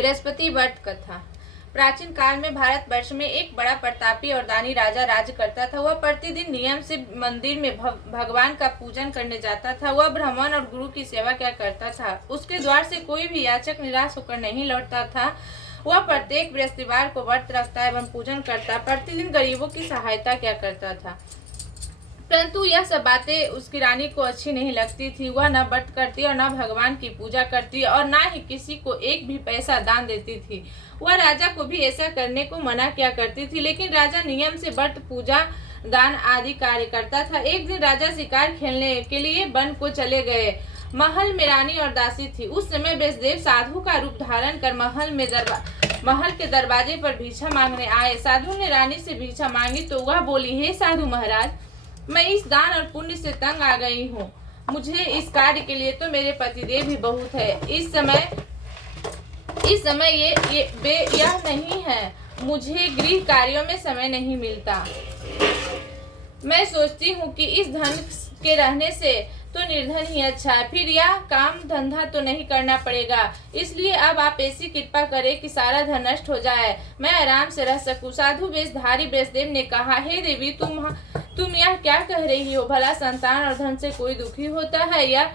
Brihaspati what कथा। प्राचीन काल में भारतवर्ष में एक बड़ा प्रतापी और दानी राजा राज्य करता था। वह प्रतिदिन नियम से मंदिर में भगवान का पूजन करने जाता था। वह ब्राह्मण और गुरु की सेवा क्या करता था। उसके द्वार से कोई भी याचक निराश होकर नहीं लौटता था। वह प्रत्येक बृहस्पतिवार को व्रत रखता एवं पूजन करता, प्रतिदिन गरीबों की सहायता क्या करता था। परंतु यह सब बातें उसकी रानी को अच्छी नहीं लगती थी। वह न व्रत करती और न भगवान की पूजा करती और न ही किसी को एक भी पैसा दान देती थी। वह राजा को भी ऐसा करने को मना किया करती थी, लेकिन राजा नियम से व्रत, पूजा, दान आदि कार्य करता था। एक दिन राजा शिकार खेलने के लिए वन को चले गए। महल में रानी और दासी थी। उस समय वैष्णदेव साधु का रूप धारण कर महल के दरवाजे पर भिक्षा मांगने आए। साधु ने रानी से भिक्षा मांगी तो वह बोली, हे साधु महाराज, मैं इस दान और पुण्य से तंग आ गई हूँ। मुझे इस कार्य के लिए तो मेरे पतिदेव भी बहुत है। इस समय यह नहीं है। मुझे गृह कार्यों में समय नहीं मिलता। मैं सोचती हूँ कि इस धन के रहने से तो निर्धन ही अच्छा है, फिर यह काम धंधा तो नहीं करना पड़ेगा। इसलिए अब आप ऐसी कृपा करें कि सारा धन नष्ट हो जाए, मैं आराम से रह सकूं। साधु वेशधारी वैष्णदेव ने कहा, हे देवी, तुम यह क्या कह रही हो। भला संतान और धन से कोई दुखी होता है या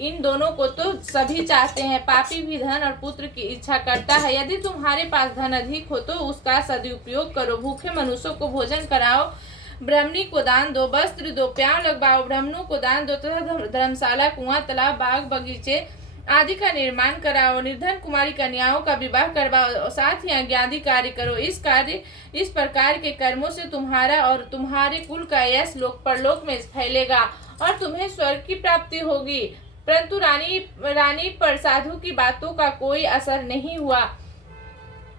इन दोनों को तो सभी चाहते हैं। पापी भी धन और पुत्र की इच्छा करता है। यदि तुम्हारे पास धन अधिक हो तो उसका सदुपयोग करो। भूखे मनुष्यों को भोजन कराओ, ब्राह्मणी को दान दो, वस्त्र दो, प्याव लगवाओ, ब्राह्मणों को दान दो तथा धर्मशाला, कुआं, तालाब, बाग बगीचे आदि का निर्माण कराओ। निर्धन कुमारी कन्याओं का विवाह करवाओ, साथ ही यज्ञादि कार्य करो। इस प्रकार के कर्मों से तुम्हारा और तुम्हारे कुल का यश लोक परलोक में फैलेगा और तुम्हें स्वर्ग की प्राप्ति होगी। परंतु रानी पर साधु की बातों का कोई असर नहीं हुआ।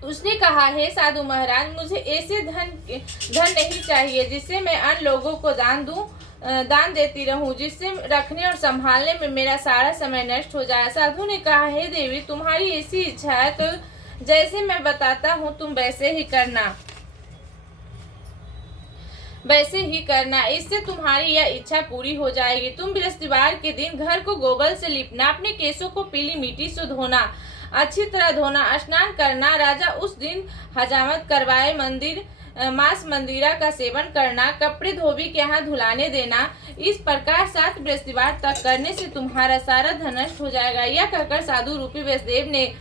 उसने कहा, हे साधु महाराज, मुझे ऐसे धन नहीं चाहिए जिससे मैं अन्य लोगों को दान देती रहूं, जिससे रखने और संभालने में मेरा सारा समय नष्ट हो जाए। साधु ने कहा, हे देवी, तुम्हारी ऐसी इच्छा है तो जैसे मैं बताता हूँ तुम वैसे ही करना, इससे तुम्हारी यह इच्छा पूरी हो जाएगी। तुम बृहस्पतिवार के दिन घर को गोबर से लिपना, अपने केसों को पीली मिट्टी से धोना, अच्छी तरह धोना, स्नान करना। राजा उस दिन हजामत करवाए मांस मंदिरा का सेवन करना, कपड़े धोबी के यहाँ धुलाने देना। इस प्रकार 7 बृहस्पतिवार तक करने से तुम्हारा सारा धन नष्ट हो जाएगा। यह कहकर साधु रूपी वैष्णदेव ने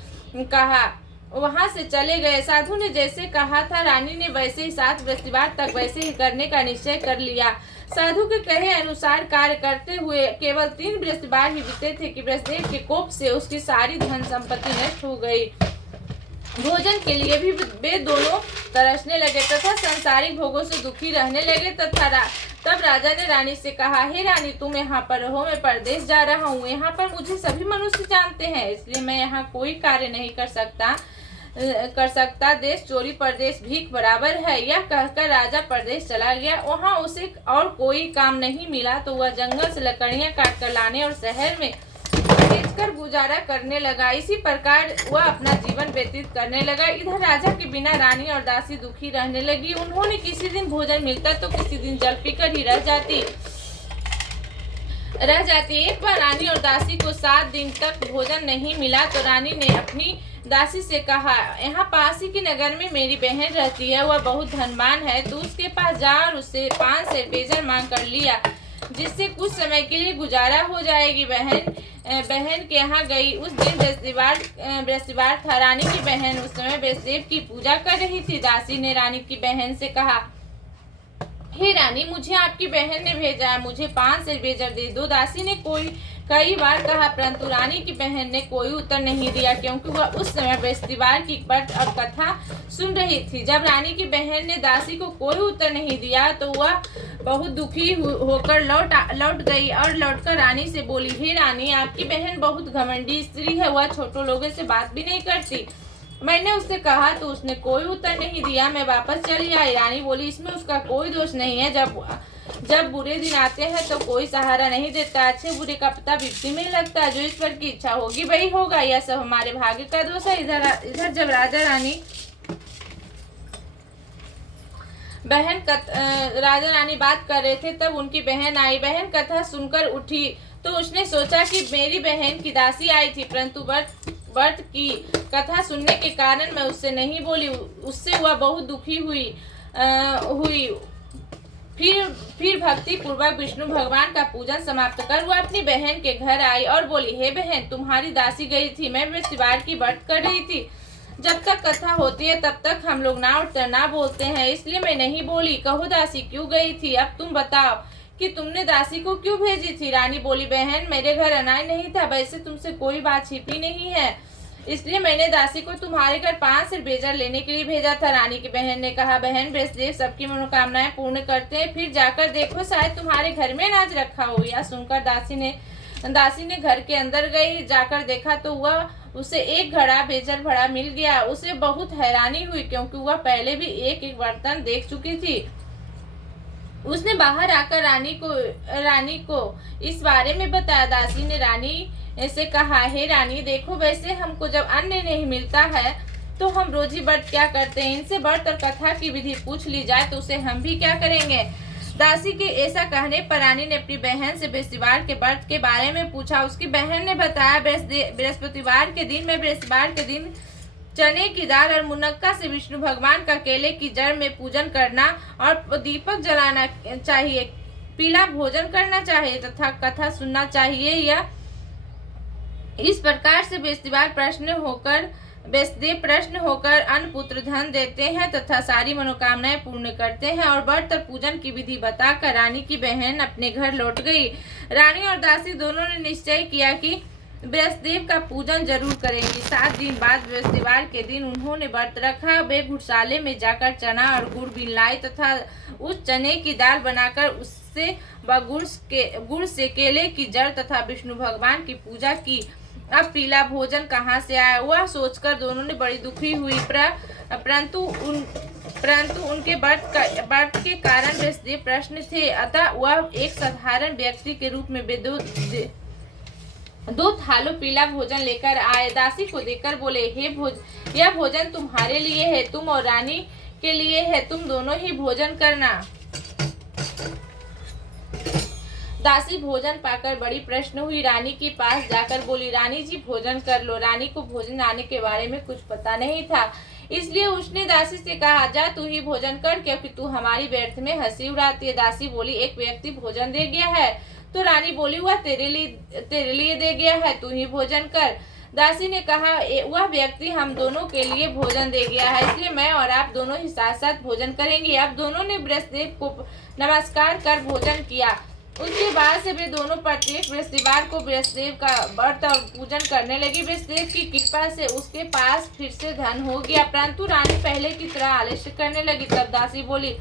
कहा वहां से चले गए। साधु ने जैसे कहा था, रानी ने वैसे ही 7 बृहस्पतिवार तक वैसे ही करने का निश्चय कर लिया। साधु के कहे अनुसार कार्य करते हुए केवल 3 बृहस्पतिवार ही बीते थे कि वृषदेव के कोप से उसकी सारी धन संपत्ति नष्ट हो गई। भोजन के लिए भी वे दोनों तरसने लगे तथा संसारिक भोगों से दुखी रहने लगे। तब राजा ने रानी से कहा, हे रानी, तुम यहाँ पर रहो, मैं परदेश जा रहा हूँ। यहाँ पर मुझे सभी मनुष्य जानते हैं, इसलिए मैं यहाँ कोई कार्य नहीं कर सकता। देश चोरी परदेश भीख बराबर है। यह कहकर राजा परदेश चला गया। वहाँ उसे और कोई काम नहीं मिला तो वह जंगल से लकड़ियां काट कर लाने और शहर में बेचकर गुजारा करने लगा। इसी प्रकार वह अपना जीवन व्यतीत करने लगा। इधर राजा के बिना रानी और दासी दुखी रहने लगी। उन्होंने किसी दिन भोजन मिलता तो किसी दिन जल पीकर ही रह जाती। एक बार रानी और दासी को 7 दिन तक भोजन नहीं मिला तो रानी ने अपनी दासी से कहा, यहाँ पास ही के नगर में मेरी बहन रहती है, वह बहुत धनवान है। तू उसके पास जा और उससे 5 सेर बेजर मांग कर लिया, जिससे कुछ समय के लिए गुजारा हो जाएगी। बहन के यहाँ गई। उस दिन बृहस्पतिवार था। रानी की बहन उस समय वैष्णदेव की पूजा कर रही थी। दासी ने रानी की बहन से कहा, हे रानी, मुझे आपकी बहन ने भेजा है, मुझे 5 सेर बेजर दे दो। दासी ने कई बार कहा, परंतु रानी की बहन ने कोई उत्तर नहीं दिया, क्योंकि वह उस समय बृहस्पतिवार की व्रत और कथा सुन रही थी। जब रानी की बहन ने दासी को कोई उत्तर नहीं दिया तो वह बहुत दुखी होकर लौट गई और लौटकर रानी से बोली, हे रानी, आपकी बहन बहुत घमंडी स्त्री है, वह छोटे लोगों से बात भी नहीं करती। मैंने उससे कहा तो उसने कोई उत्तर नहीं दिया, मैं वापस चली आई। रानी बोली, इसमें उसका कोई दोष नहीं है। जब बुरे दिन आते हैं तो कोई सहारा नहीं देता, अच्छे बुरे का पता विपत्ति में लगता। जो ईश्वर की इच्छा होगी वही होगा, यह सब हमारे भाग्य का दोष है। इधर जब राजा रानी बात कर रहे थे तब उनकी बहन आई। बहन कथा सुनकर उठी तो उसने सोचा कि मेरी बहन की दासी आई थी, परंतु व्रत की कथा सुनने के कारण मैं उससे नहीं बोली। उससे वह बहुत दुखी हुई। फिर भक्ति पूर्वक विष्णु भगवान का पूजन समाप्त कर वह अपनी बहन के घर आई और बोली, हे बहन, तुम्हारी दासी गई थी, मैं बृहस्पतिवार की व्रत कर रही थी। जब तक कथा होती है तब तक हम लोग ना उठते ना बोलते हैं, इसलिए मैं नहीं बोली। कहो दासी क्यों गई थी, अब तुम बताओ कि तुमने दासी को क्यों भेजी थी। रानी बोली, बहन, मेरे घर अनाज नहीं था, वैसे तुमसे कोई बात छिपी नहीं है, इसलिए मैंने दासी को तुम्हारे घर 5 सिर बेजर लेने के लिए भेजा था। रानी की बहन ने कहा, बहन, बृहस्पति सबकी मनोकामनाएं पूर्ण करते हैं, फिर जाकर देखो, शायद तुम्हारे घर में अनाज रखा हो। यह सुनकर दासी ने घर के अंदर गई। जाकर देखा तो वह उसे एक घड़ा बेजर भरा मिल गया। उसे बहुत हैरानी हुई, क्योंकि वह पहले भी एक बर्तन देख चुकी थी। उसने बाहर आकर रानी को इस बारे में बताया। दासी ने रानी से कहा, हे रानी, देखो, वैसे हमको जब अन्न नहीं मिलता है तो हम रोजी व्रत क्या करते हैं। इनसे व्रत और कथा की विधि पूछ ली जाए तो उसे हम भी क्या करेंगे। दासी के ऐसा कहने पर रानी ने अपनी बहन से बृहस्पतिवार के व्रत के बारे में पूछा। उसकी बहन ने बताया, बृहस्पतिवार के दिन चने की दाल और मुनक्का से विष्णु भगवान का केले की जड़ में पूजन करना और दीपक जलाना चाहिए, पीला भोजन करना चाहिए तथा कथा सुनना चाहिए। या इस प्रकार से बृहस्पतिवार प्रश्न होकर अन्न पुत्र धन देते हैं तथा सारी मनोकामनाएं पूर्ण करते हैं। और व्रत और पूजन की विधि बताकर रानी की बहन अपने घर लौट गई। रानी और दासी दोनों ने निश्चय किया कि बृहस्पति का पूजन जरूर करेंगी। 7 दिन बाद बृहस्पतिवार के दिन उन्होंने व्रत रखा। वे घुड़साले में जाकर चना और गुड़ बीन लाई तथा उस चने की दाल बनाकर उससे गुड़ से केले की जड़ तथा विष्णु भगवान की पूजा की। अब पीला भोजन कहाँ से आया, वह सोचकर दोनों ने बड़ी दुखी हुई। परंतु उनके व्रत के कारण बृहस्पति प्रश्न थे, अतः वह एक साधारण व्यक्ति के रूप में दो थालों पीला भोजन लेकर आए। दासी को देखकर बोले, यह भोजन तुम्हारे लिए है, तुम और रानी के लिए है, तुम दोनों ही भोजन करना। दासी भोजन पाकर बड़ी प्रसन्न हुई। रानी के पास जाकर बोली, रानी जी, भोजन कर लो। रानी को भोजन आने के बारे में कुछ पता नहीं था, इसलिए उसने दासी से कहा, जा तू ही भोजन कर, क्योंकि तू हमारी व्यर्थ में हंसी उड़ाती है। दासी बोली, एक व्यक्ति भोजन दे गया है। तो रानी बोली, वह तेरे लिए दे गया है, तू ही भोजन कर। दासी ने कहा, वह व्यक्ति हम दोनों के लिए भोजन दे गया है, इसलिए मैं और आप दोनों ही साथ साथ भोजन करेंगे। अब दोनों ने बृहस्पति को नमस्कार कर भोजन किया। उसके बाद से वे दोनों प्रत्येक बृहस्पतिवार को बृहस्पति का व्रत और पूजन करने लगी। बृहस्पति की कृपा से उसके पास फिर से धन हो गया, परंतु रानी पहले की तरह आलस्य करने लगी। तब दासी बोली,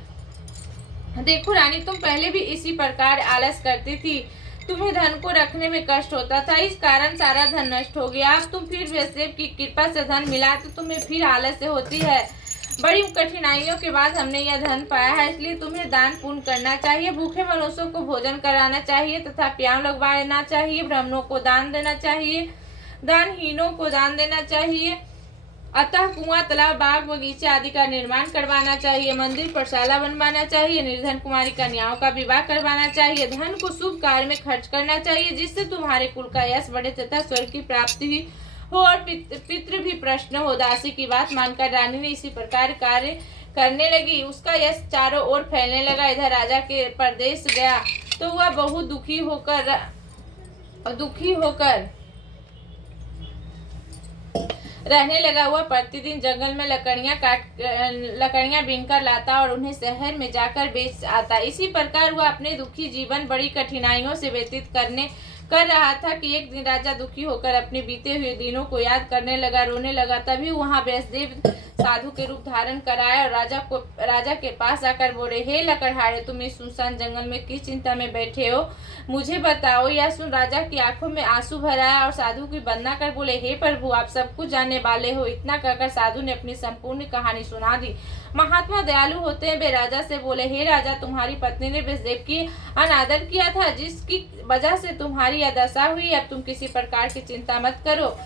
देखो रानी, तुम पहले भी इसी प्रकार आलस करती थी, तुम्हें धन को रखने में कष्ट होता था, इस कारण सारा धन नष्ट हो गया। अब तुम फिर बृहस्पति की कृपा से धन मिला तो तुम्हें फिर आलस्य होती है। बड़ी कठिनाइयों के बाद हमने यह धन पाया है, इसलिए तुम्हें दान पुण्य करना चाहिए, भूखे मनुष्यों को भोजन कराना चाहिए तथा प्याव लगवाना चाहिए, ब्राह्मणों को दान देना चाहिए, दानहीनों को दान देना चाहिए, अतः कुआं, तालाब, बाग, बगीचे आदि का निर्माण करवाना चाहिए, मंदिर पाठशाला बनवाना चाहिए, निर्धन कुमारी कन्याओं का विवाह करवाना चाहिए, धन को शुभ कार्य में खर्च करना चाहिए, जिससे तुम्हारे कुल का यश बढ़े तथा स्वर्ग की प्राप्ति हो और पितृ भी प्रसन्न हो। दासी की बात मानकर रानी ने इसी प्रकार कार्य करने लगी। उसका यश चारों ओर फैलने लगा। इधर राजा के प्रदेश गया तो वह बहुत दुखी रहने लगा। वह प्रतिदिन जंगल में लकड़ियां बीनकर लाता और उन्हें शहर में जाकर बेच आता। इसी प्रकार वह अपने दुखी जीवन बड़ी कठिनाइयों से व्यतीत कर रहा था कि एक दिन राजा दुखी होकर अपने बीते हुए दिनों को याद करने लगा, रोने लगा। तभी वहां बृहस्पति साधु के रूप धारण कराया और राजा के पास आकर बोले, हे लकड़हारे, तुम इस सुनसान जंगल में किस चिंता में बैठे हो, मुझे बताओ। यह सुन राजा की आंखों में आंसू भर आया और साधु की वंदना कर बोले, हे प्रभु, आप सब कुछ जानने वाले हो। इतना कहकर साधु ने अपनी संपूर्ण कहानी सुना दी। महात्मा दयालु होते हैं, वे राजा से बोले, हे राजा, तुम्हारी पत्नी ने बृहस्पति की अनादर किया था, जिसकी वजह से तुम्हारी यह दशा हुई। अब तुम किसी प्रकार की चिंता मत करो।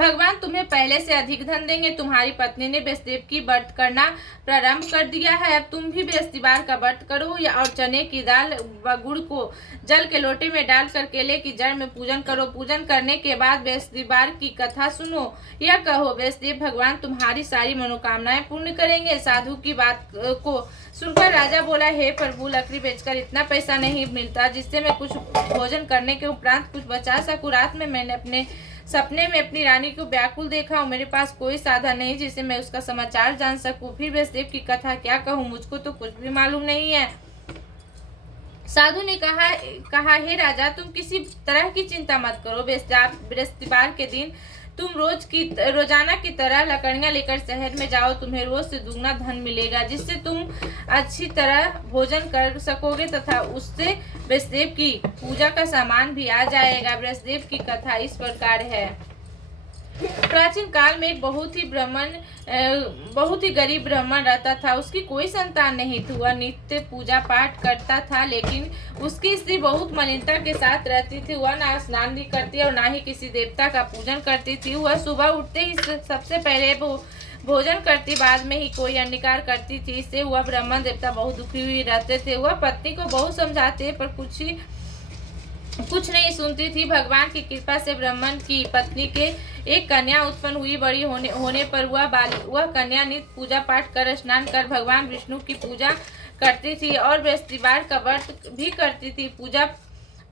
भगवान तुम्हें पहले से अधिक धन देंगे। तुम्हारी पत्नी ने बृहस्पति की व्रत करना प्रारंभ कर दिया है। अब तुम भी बृहस्पतिवार का व्रत करो और चने की दाल व गुड़ को जल के लोटे में डालकर केले की जड़ में पूजन करो। पूजन करने के बाद बृहस्पतिवार की कथा सुनो। यह कहो, बृहस्पति भगवान तुम्हारी सारी मनोकामनाएं पूर्ण करेंगे। साधु की बात को सुनकर राजा बोला, हे प्रभु, लकड़ी बेचकर इतना पैसा नहीं मिलता जिससे मैं कुछ भोजन करने के उपरांत कुछ बचा सकूं। रात में मैंने अपने सपने में अपनी रानी को व्याकुल देखा और मेरे पास कोई साधन नहीं जिससे मैं उसका समाचार जान सकूं। फिर बृहस्पति की कथा क्या कहूँ, मुझको तो कुछ भी मालूम नहीं है। साधु ने कहा, हे राजा, तुम किसी तरह की चिंता मत करो। बृहस्पतिवार के दिन तुम रोजाना की तरह लकड़ियां लेकर शहर में जाओ। तुम्हें रोज से दुगना धन मिलेगा जिससे तुम अच्छी तरह भोजन कर सकोगे तथा उससे बृहस्पति की पूजा का सामान भी आ जाएगा। बृहस्पति की कथा इस प्रकार है। प्राचीन काल में एक बहुत ही गरीब ब्राह्मण रहता था। उसकी कोई संतान नहीं थी। वह नित्य पूजा पाठ करता था, लेकिन उसकी स्त्री बहुत मलिनता के साथ रहती थी। वह ना स्नान भी करती और ना ही किसी देवता का पूजन करती थी। वह सुबह उठते ही सबसे पहले भोजन करती, बाद में ही कोई अन्य कार्य करती थी। इससे वह ब्राह्मण देवता बहुत दुखी हुए रहते थे। वह पत्नी को बहुत समझाते पर कुछ नहीं सुनती थी। भगवान की कृपा से ब्राह्मण की पत्नी के एक कन्या उत्पन्न हुई। बड़ी होने पर वह कन्या नित्य पूजा पाठ कर स्नान कर भगवान विष्णु की पूजा करती थी और बृहस्पतिवार का व्रत भी करती थी।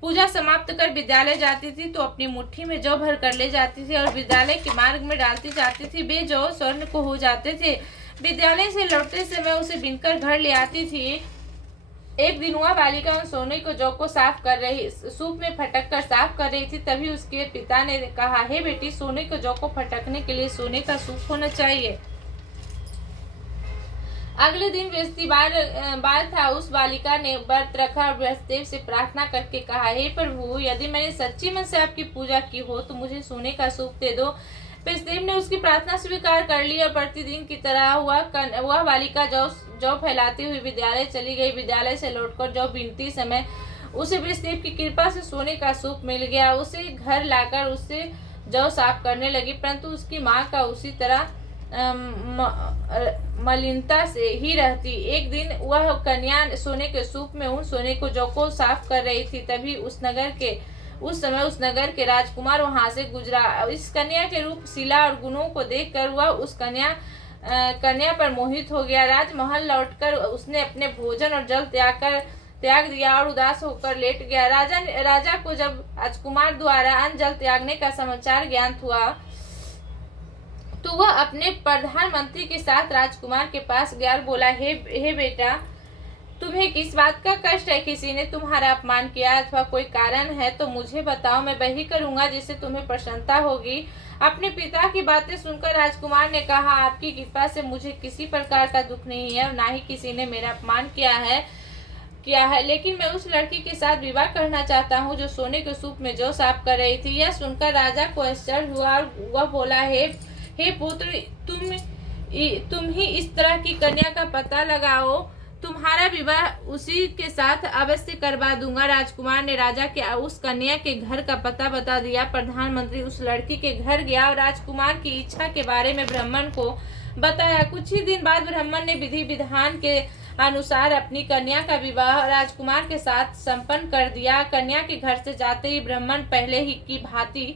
पूजा समाप्त कर विद्यालय जाती थी तो अपनी मुट्ठी में जौ भर कर ले जाती थी और विद्यालय के मार्ग में डालती जाती थी। वे जौ स्वर्ण को हो जाते थे। विद्यालय से लौटते समय उसे बीनकर घर ले आती थी। एक दिन वह बालिका उन सोने को जौ को सूप में फटक कर साफ कर रही थी। तभी उसके पिता ने कहा, हे बेटी, सोने को जौ को फटकने के लिए सोने का सूप होना चाहिए। अगले दिन बृहस्पतिवार था। उस बालिका ने व्रत रखा और बृहस्पति से प्रार्थना करके कहा, हे प्रभु, यदि मैंने सच्ची मन से आपकी पूजा की हो तो मुझे सोने का सूप दे दो। बृहस्पति ने उसकी प्रार्थना स्वीकार कर ली और प्रतिदिन की तरह वह बालिका जौ फैलाती हुई विद्यालय चली गई। विद्यालय से लौटकर जौ बीनती समय उसे बृहस्पति की कृपा से सोने का सूप मिल गया। उसे घर लाकर उससे जौ साफ करने लगी, परंतु उसकी माँ का उसी तरह मलिनता से ही रहती। एक दिन वह कन्या सोने के सूप में उन सोने को जौ को साफ कर रही थी। तभी उस समय उस नगर के राजकुमार वहां से गुजरा। इस कन्या के रूप, शिला और गुणों को देखकर वह उस कन्या पर मोहित हो गया। राजमहल लौटकर उसने अपने भोजन और जल त्याग दिया और उदास होकर लेट गया। राजा को जब राजकुमार द्वारा अन्न जल त्यागने का समाचार ज्ञात हुआ तो वह अपने प्रधानमंत्री के साथ राजकुमार के पास गया और बोला, हे बेटा, तुम्हें किस बात का कष्ट है? किसी ने तुम्हारा अपमान किया अथवा कोई कारण है तो मुझे बताओ, मैं वही करूंगा जिससे तुम्हें प्रसन्नता होगी। अपने पिता की बातें सुनकर राजकुमार ने कहा, आपकी कृपा से मुझे किसी प्रकार का दुख नहीं है और ना ही किसी ने मेरा अपमान किया है, लेकिन मैं उस लड़की के साथ विवाह करना चाहता हूँ जो सोने के सूप में जौ साफ कर रही थी। यह सुनकर राजा को आश्चर्य हुआ और वह बोला, हे पुत्र, तुम ही इस तरह की कन्या का पता लगाओ, तुम्हारा विवाह उसी के साथ अवश्य करवा दूंगा। राजकुमार ने राजा के उस कन्या के घर का पता बता दिया। प्रधानमंत्री उस लड़की के घर गया और राजकुमार की इच्छा के बारे में ब्राह्मण को बताया। कुछ ही दिन बाद ब्राह्मण ने विधि विधान के अनुसार अपनी कन्या का विवाह राजकुमार के साथ संपन्न कर दिया। कन्या के घर से जाते ही ब्राह्मण पहले ही की भांति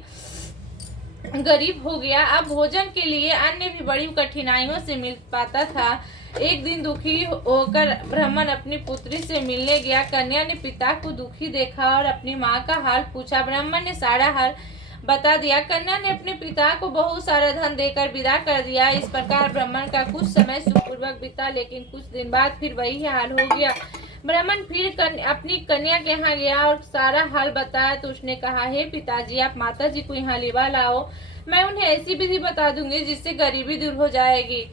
गरीब हो गया। अब भोजन के लिए अन्य भी बड़ी कठिनाइयों से मिल पाता था। एक दिन दुखी होकर ब्राह्मण अपनी पुत्री से मिलने गया। कन्या ने पिता को दुखी देखा और अपनी माँ का हाल पूछा। ब्राह्मण ने सारा हाल बता दिया। कन्या ने अपने पिता को बहुत सारा धन देकर विदा कर दिया। इस प्रकार ब्राह्मण का कुछ समय सुखपूर्वक बीता, लेकिन कुछ दिन बाद फिर वही हाल हो गया। ब्राह्मण फिर अपनी कन्या के यहाँ गया और सारा हाल बताया तो उसने कहा, हे पिताजी, आप माताजी को यहाँ लेवा लाओ, मैं उन्हें ऐसी विधि बता दूंगी जिससे गरीबी दूर हो जाएगी।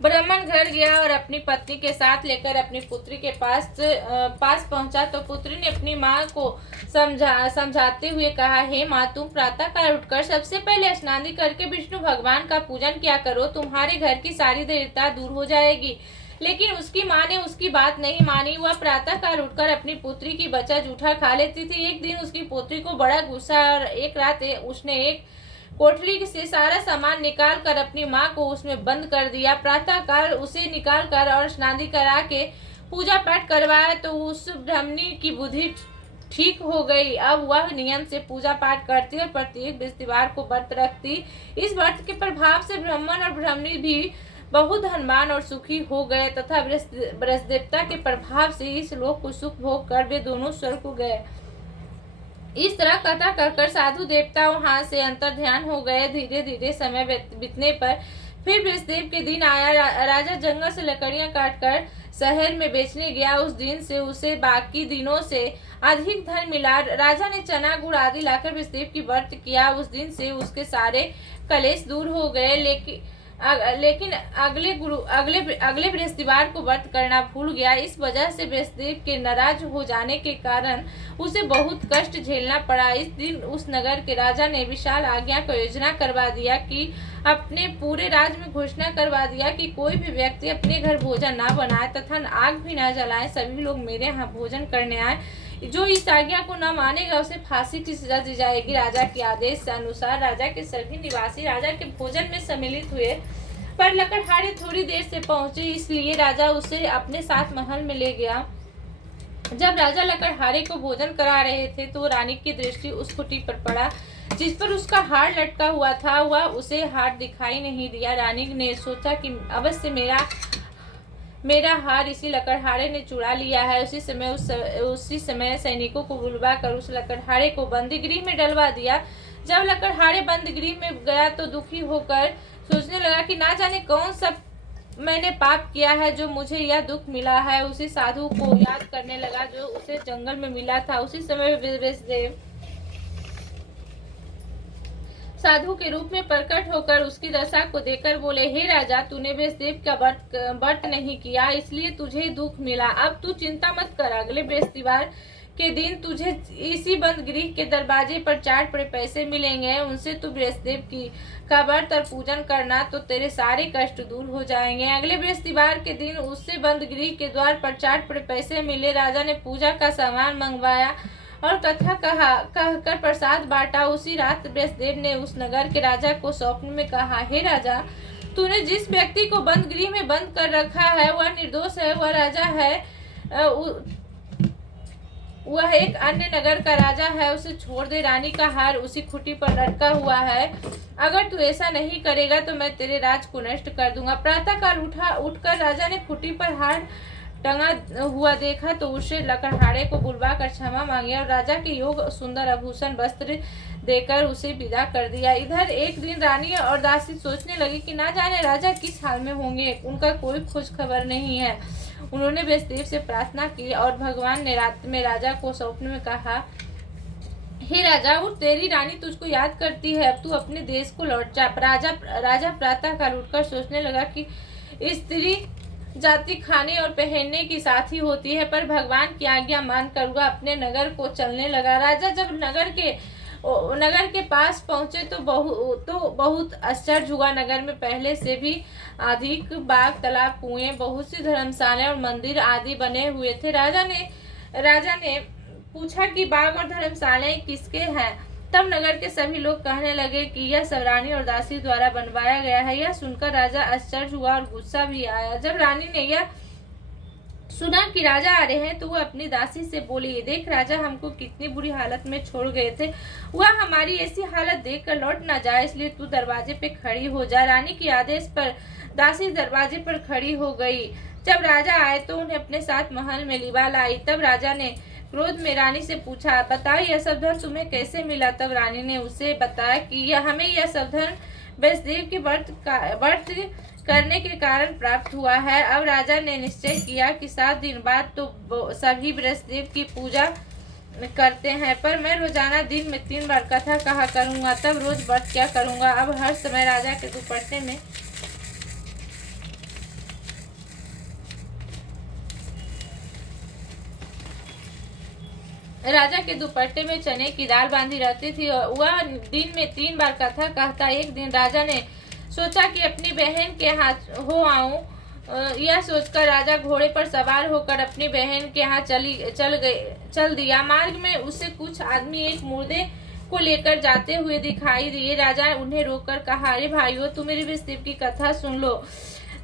ब्राह्मण घर गया और अपनी पत्नी के साथ लेकर अपनी पुत्री के पास पहुंचा तो पुत्री ने अपनी माँ को समझाते हुए कहा, हे माँ, तुम प्रातःकाल उठकर सबसे पहले स्नान करके विष्णु भगवान का पूजन किया करो, तुम्हारे घर की सारी दरिद्रता दूर हो जाएगी। लेकिन उसकी माँ ने उसकी बात नहीं मानी। वह प्रातःकाल उठकर अपनी पुत्री की बच्चा जूठा खा लेती थी। एक दिन उसकी पुत्री को बड़ा गुस्सा और एक रात उसने एक कोठरी से सारा सामान निकाल कर अपनी माँ को उसमें बंद कर दिया। प्रातःकाल उसे निकाल कर और स्नान करा के पूजा पाठ करवाया तो उस ब्राह्मणी की बुद्धि ठीक हो गई। अब वह नियम से पूजा पाठ करती और प्रत्येक बृहस्पतिवार को व्रत रखती। इस व्रत के प्रभाव से ब्राह्मण और ब्राह्मणी भी बहुत धनवान और सुखी हो गए तथा बृहस्पतिदेवता के प्रभाव से इस लोक को सुख भोग कर वे दोनों स्वर्ग को गए। इस तरह कथा कहकर साधु देवता वहां से अंतर ध्यान हो गए। धीरे धीरे समय बीतने पर फिर बृहस्पतिदेव के दिन आया। राजा जंगल से लकड़ियां काटकर शहर में बेचने गया। उस दिन से उसे बाकी दिनों से अधिक धन मिला। राजा ने चना गुड़ आदि लाकर बृहस्पतिदेव की व्रत किया। उस दिन से उसके सारे कलेश दूर हो गए। लेकिन अगले बृहस्पतिवार को व्रत करना भूल गया। इस वजह से बृहस्पतिदेव के नाराज हो जाने के कारण उसे बहुत कष्ट झेलना पड़ा। इस दिन उस नगर के राजा ने विशाल आज्ञा का योजना करवा दिया कि अपने पूरे राज्य में घोषणा करवा दिया कि कोई भी व्यक्ति अपने घर भोजन ना बनाए तथा आग भी ना जलाए। सभी लोग मेरे यहाँ भोजन करने आए। जो इस आज्ञा को न मानेगा उसे फांसी की सजा दी जाएगी। राजा के आदेश के अनुसार राजा के सभी निवासी राजा के भोजन में सम्मिलित हुए, पर लकड़हारे थोड़ी देर से पहुंचे, इसलिए राजा उसे अपने साथ महल में ले गया। जब राजा लकड़हारे को भोजन करा रहे थे तो रानी की दृष्टि उस कुटी पर पड़ा जिस पर उसका हार लटका हुआ था। वह उसे हार दिखाई नहीं दिया। रानी ने सोचा कि अवश्य मेरा हार इसी लकड़हारे ने चुरा लिया है। उसी समय सैनिकों को बुलवा कर उस लकड़हारे को बंदीगृह में डलवा दिया। जब लकड़हारे बंदीगृह में गया तो दुखी होकर सोचने लगा कि ना जाने कौन सा मैंने पाप किया है जो मुझे यह दुख मिला है। उसी साधु को याद करने लगा जो उसे जंगल में मिला था। उसी समय बृहस्पतिदेव साधु के रूप में प्रकट होकर उसकी दशा को देखकर बोले, हे राजा, तूने बृहस्पतिदेव का व्रत नहीं किया इसलिए तुझे दुख मिला। अब तू चिंता मत कर। अगले बृहस्पतिवार के दिन तुझे इसी बंद गृह के दरवाजे पर 4 बड़े पैसे मिलेंगे। उनसे तू बृहस्पतिदेव का व्रत और पूजन करना तो तेरे सारे कष्ट दूर हो जाएंगे। अगले बृहस्पतिवार के दिन उससे बंद गृह के द्वार पर 4 बड़े पैसे मिले। राजा ने पूजा का सामान मंगवाया और कथा कहकर प्रसाद बांटा। उसी रात बृहस्पतिदेव ने उस नगर के राजा को स्वप्न में कहा, हे राजा, तूने जिस व्यक्ति को बंद गृह में बंद कर रखा है वह निर्दोष है। वह राजा है, वह एक अन्य नगर का राजा है। उसे छोड़ दे। रानी का हार उसी खुटी पर लटका हुआ है। अगर तू ऐसा नहीं करेगा तो मैं तेरे राज को नष्ट कर दूंगा। प्रातःकाल उठकर राजा ने खुटी पर हार टंगा हुआ देखा तो उसे लकड़हारे को बुलवा कर क्षमा मांगी और राजा के योग सुंदर आभूषण वस्त्र देकर उसे विदा कर दिया। इधर एक दिन रानी और दासी सोचने लगी कि ना जाने राजा किस हाल में होंगे, उनका कोई खोज खबर नहीं है। उन्होंने बृहस्पतिदेव से प्रार्थना की और भगवान ने रात में राजा को स्वप्न में कहा, हे राजा, उठ, तेरी रानी तुझको याद करती है। अब तू अपने देश को लौट जा। राजा प्रातःकाल उठकर सोचने लगा कि स्त्री जाति खाने और पहनने की साथी होती है, पर भगवान की आज्ञा मानकर वह अपने नगर को चलने लगा। राजा जब नगर के पास पहुंचे तो बहुत आश्चर्य हुआ। नगर में पहले से भी अधिक बाग, तालाब, कुएं, बहुत सी धर्मशालाएं और मंदिर आदि बने हुए थे। राजा ने पूछा कि बाग और धर्मशालाएं किसके हैं। तब नगर के सभी लोग कहने लगे कि यह सब रानी और दासी द्वारा बनवाया गया है। यह सुनकर राजा आश्चर्य हुआ और गुस्सा भी आया। जब रानी ने यह सुना कि राजा आ रहे हैं तो वह अपनी दासी से बोली, ये देख राजा हमको कितनी बुरी हालत में छोड़ गए थे। वह हमारी ऐसी हालत देखकर लौट ना जाए, इसलिए तू दरवाजे पे खड़ी हो जा। रानी के आदेश पर दासी दरवाजे पर खड़ी हो गई। जब राजा आए तो उन्हें अपने साथ महल में लिवा लाई। तब राजा ने क्रोध में रानी से पूछा, बताओ यह सब धन तुम्हें कैसे मिला। तब रानी ने उसे बताया कि हमें यह सब धन बृहस्पतिदेव के व्रत करने के कारण प्राप्त हुआ है। अब राजा ने निश्चय किया कि 7 दिन बाद तो सभी बृहस्पतिदेव की पूजा करते हैं, पर मैं रोजाना दिन में 3 बार कथा कहा करूंगा, तब रोज व्रत क्या करूंगा। अब हर समय राजा के दुपट्टे में चने की दाल बांधी रहती थी और वह दिन में 3 बार कथा कहता। एक दिन राजा ने सोचा कि अपनी बहन के हाथ हो आऊं यह सोचकर राजा घोड़े पर सवार होकर अपनी बहन के यहाँ चल दिया। मार्ग में उसे कुछ आदमी एक मुर्दे को लेकर जाते हुए दिखाई दिए। राजा उन्हें रोककर कहा, अरे भाइयों, तुम मेरी बेस्तीब की कथा सुन लो।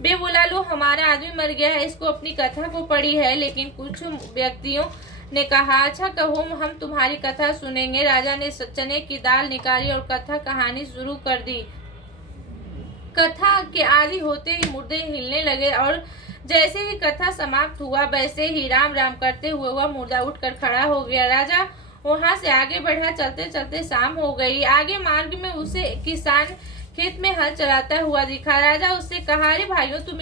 वे बोला, लो, हमारा आदमी मर गया है, इसको अपनी कथा को पढ़ी है। लेकिन कुछ व्यक्तियों ने कहा, अच्छा कहो, हम तुम्हारी कथा सुनेंगे। राजा ने चने की दाल निकाली और कथा कहानी शुरू कर दी। कथा के आदि होते ही मुर्दे हिलने लगे और जैसे ही कथा समाप्त हुआ वैसे ही राम राम करते हुए वह मुर्दा उठकर खड़ा हो गया। राजा वहां से आगे बढ़ा। चलते चलते शाम हो गई। आगे मार्ग में उसे किसान खेत में हल चलाता हुआ दिखा। राजा उससे कहा, अरे भाइयों, तुम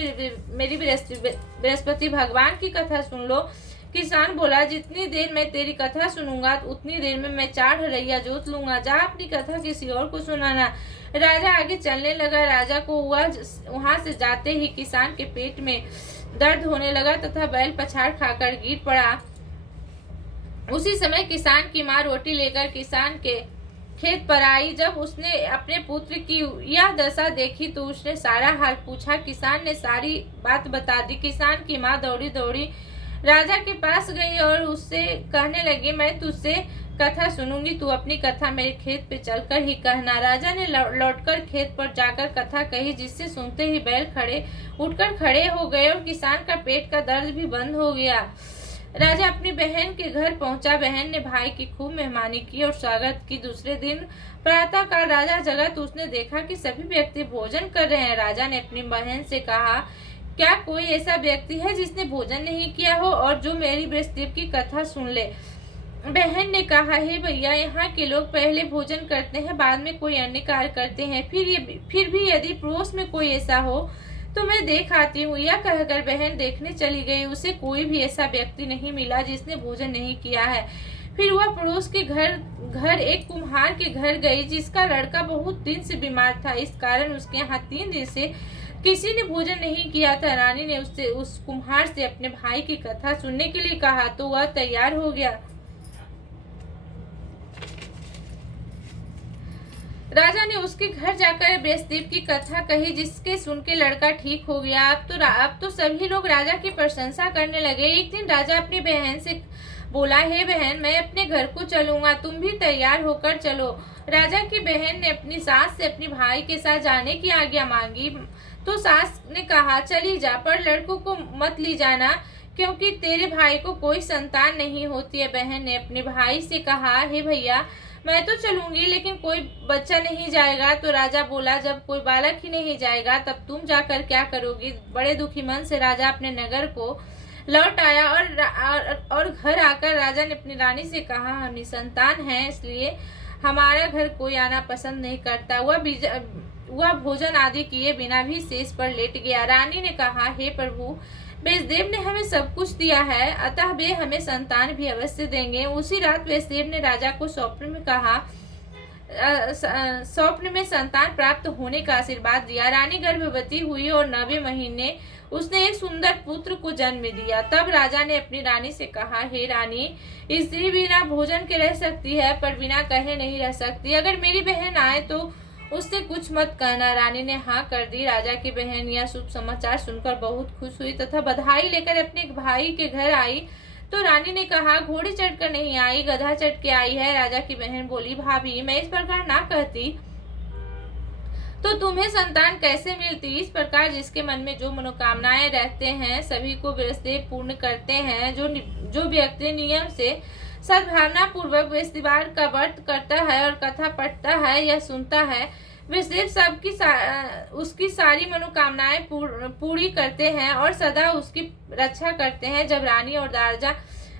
मेरी बृहस्पति भगवान की कथा सुन लो। किसान बोला, जितनी देर मैं तेरी कथा सुनूंगा उतनी देर में मैं 4 ढरैया जोत लूंगा। जा अपनी कथा किसी और को सुनाना। राजा आगे चलने लगा। राजा को वहां से जाते ही किसान के पेट में दर्द होने लगा तथा बैल पछाड़ खाकर गिर पड़ा। उसी समय किसान की माँ रोटी लेकर किसान के खेत पर आई। जब उसने अपने पुत्र की यह दशा देखी तो उसने सारा हाल पूछा। किसान ने सारी बात बता दी। किसान की माँ दौड़ी दौड़ी राजा के पास गई और उससे कहने लगी, मैं तुझसे कथा सुनूंगी, तू अपनी कथा मेरे खेत पे चलकर ही कहना। राजा ने लौटकर खेत पर जाकर कथा कही, जिससे सुनते ही बैल उठकर खड़े हो गए और किसान का पेट का दर्द भी बंद हो गया। राजा अपनी बहन के घर पहुंचा। बहन ने भाई की खूब मेहमानी की और स्वागत की। दूसरे दिन प्रातः काल राजा जगा तो उसने देखा कि सभी व्यक्ति भोजन कर रहे हैं। राजा ने अपनी बहन से कहा, क्या कोई ऐसा व्यक्ति है जिसने भोजन नहीं किया हो और जो मेरी बृहस्पति की कथा सुन ले? बहन ने कहा, हे भैया, यहाँ के लोग पहले भोजन करते हैं, बाद में कोई अन्य कार्य करते हैं। फिर भी यदि पड़ोस में कोई ऐसा हो तो मैं देख आती हूँ। यह कहकर बहन देखने चली गई। उसे कोई भी ऐसा व्यक्ति नहीं मिला जिसने भोजन नहीं किया है। फिर वह पड़ोस के घर एक कुम्हार के घर गई, जिसका लड़का बहुत दिन से बीमार था। इस कारण उसके यहाँ 3 दिन से किसी ने भोजन नहीं किया था। रानी ने उस कुम्हार से अपने भाई की कथा सुनने के लिए कहा तो वह तैयार हो गया। राजा ने उसके घर जाकर बृहस्पति की कथा कही, जिसके सुन के लड़का ठीक हो गया। अब तो सभी लोग राजा की प्रशंसा करने लगे। एक दिन राजा अपनी बहन से बोला, हे बहन, मैं अपने घर को चलूंगा, तुम भी तैयार होकर चलो। राजा की बहन ने अपनी सास से अपने भाई के साथ जाने की आज्ञा मांगी तो सास ने कहा, चली जा, पर लड़कों को मत ली जाना, क्योंकि तेरे भाई को कोई संतान नहीं होती है। बहन ने अपने भाई से कहा, हे भैया, मैं तो चलूंगी, लेकिन कोई बच्चा नहीं जाएगा। तो राजा बोला, जब कोई बालक ही नहीं जाएगा तब तुम जाकर क्या करोगी? बड़े दुखी मन से राजा अपने नगर को लौट आया और घर आकर राजा ने अपनी रानी से कहा, हम निसंतान हैं, इसलिए हमारा घर कोई आना पसंद नहीं करता। वह भोजन आदि किए बिना भी शेष पर लेट गया। रानी ने कहा, हे प्रभु, वैष्णदेव ने हमें सब कुछ दिया है, अतः वे हमें संतान भी अवश्य देंगे। उसी रात वैष्णदेव ने राजा को स्वप्न में कहा, स्वप्न में संतान प्राप्त होने का आशीर्वाद दिया। रानी गर्भवती हुई और 9वें महीने उसने एक सुंदर पुत्र को जन्म दिया। तब राजा ने अपनी रानी से कहा, हे रानी, स्त्री बिना भोजन के रह सकती है, पर बिना कहे नहीं रह सकती। अगर मेरी बहन आए तो उससे कुछ मत कहना। रानी ने हाँ कर दी। राजा की बहन यह शुभ समाचार सुनकर बहुत खुश हुई तथा बधाई लेकर अपने भाई के घर आई। तो रानी ने कहा, घोड़े चढ़कर नहीं आई, गधा चढ़ के आई है। राजा की बहन बोली, भाभी, मैं इस प्रकार ना कहती तो तुम्हें संतान कैसे मिलती? इस प्रकार जिसके मन में जो मनोकामनाएं रहते हैं सभी को बृहस्पति पूर्ण करते हैं। जो व्यक्ति नियम से सद्भावना पूर्वक बृहस्पतिवार का व्रत करता है और कथा पढ़ता है या सुनता है, बृहस्पति उसकी सारी मनोकामनाएं पूरी करते हैं और सदा उसकी रक्षा करते हैं। जब रानी और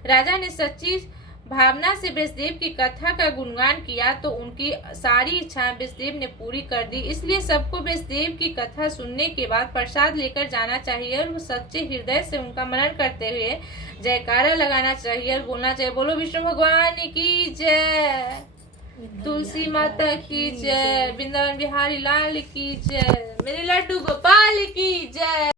राजा ने सच्ची भावना से बृहस्पति की कथा का गुणगान किया तो उनकी सारी इच्छाएं बृहस्पति ने पूरी कर दी। इसलिए सबको बृहस्पति की कथा सुनने के बाद प्रसाद लेकर जाना चाहिए और वो सच्चे हृदय से उनका मनन करते हुए जयकारा लगाना चाहिए और बोलना चाहिए, बोलो विष्णु भगवान की जय, तुलसी माता की जय, वृंदावन बिहारी लाल की जय, मेरे लड्डू गोपाल की जय।